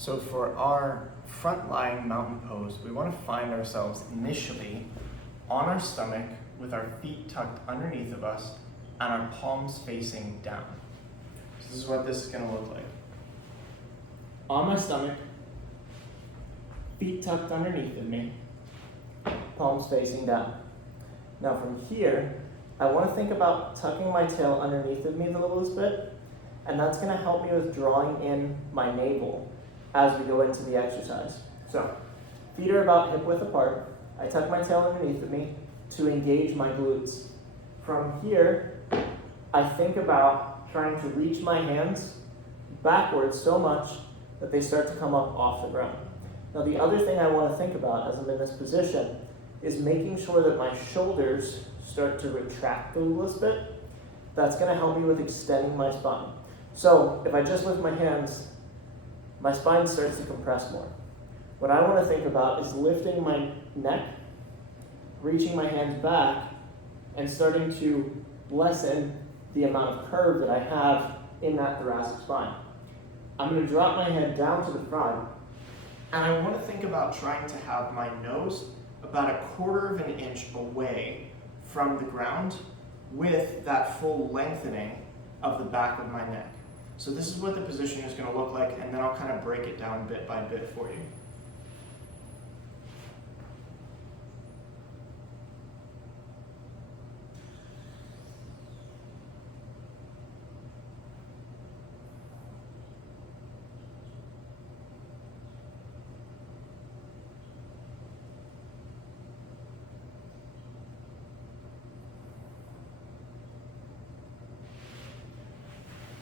So for our front-lying mountain pose, we want to find ourselves initially on our stomach with our feet tucked underneath of us and our palms facing down. So this is what this is going to look like. On my stomach, feet tucked underneath of me, palms facing down. Now from here, I want to think about tucking my tail underneath of me the littlest bit, and that's going to help me with drawing in my navel as we go into the exercise. So, feet are about hip width apart. I tuck my tail underneath of me to engage my glutes. From here, I think about trying to reach my hands backwards so much that they start to come up off the ground. Now the other thing I want to think about as I'm in this position is making sure that my shoulders start to retract a little bit. That's going to help me with extending my spine. So if I just lift my hands, my spine starts to compress more. What I want to think about is lifting my neck, reaching my hands back, and starting to lessen the amount of curve that I have in that thoracic spine. I'm going to drop my head down to the front, and I want to think about trying to have my nose about 1/4 of an inch away from the ground with that full lengthening of the back of my neck. So this is what the position is going to look like, and then I'll kind of break it down bit by bit for you.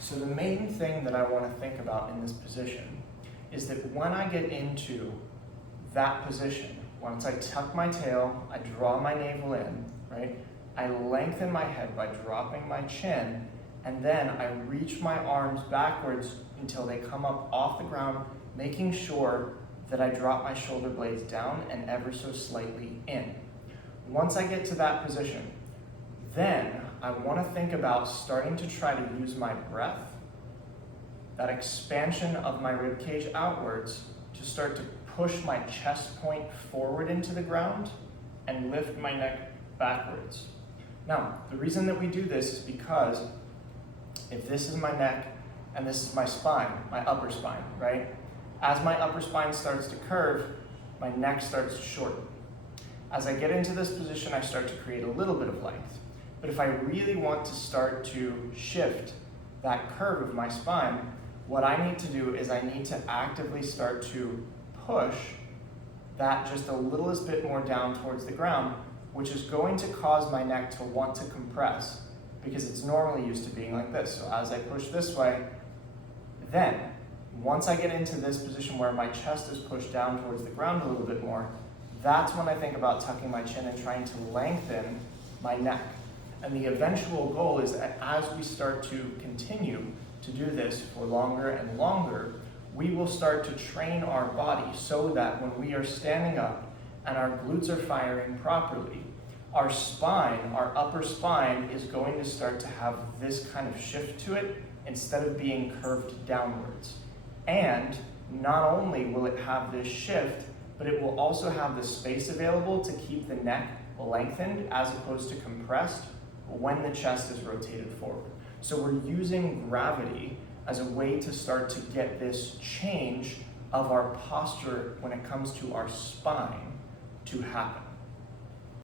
So the main thing that I want to think about in this position is that when I get into that position, once I tuck my tail, I draw my navel in, right? I lengthen my head by dropping my chin, and then I reach my arms backwards until they come up off the ground, making sure that I drop my shoulder blades down and ever so slightly in. Once I get to that position, then I want to think about starting to try to use my breath, that expansion of my rib cage outwards, to start to push my chest point forward into the ground and lift my neck backwards. Now, the reason that we do this is because if this is my neck and this is my spine, my upper spine, right? As my upper spine starts to curve, my neck starts to shorten. As I get into this position, I start to create a little bit of length. But if I really want to start to shift that curve of my spine, what I need to do is I need to actively start to push that just a littlest bit more down towards the ground, which is going to cause my neck to want to compress because it's normally used to being like this. So as I push this way, then once I get into this position where my chest is pushed down towards the ground a little bit more, that's when I think about tucking my chin and trying to lengthen my neck. And the eventual goal is that as we start to continue to do this for longer and longer, we will start to train our body so that when we are standing up and our glutes are firing properly, our spine, our upper spine, is going to start to have this kind of shift to it instead of being curved downwards. And not only will it have this shift, but it will also have the space available to keep the neck lengthened as opposed to compressed when the chest is rotated forward. So we're using gravity as a way to start to get this change of our posture when it comes to our spine to happen.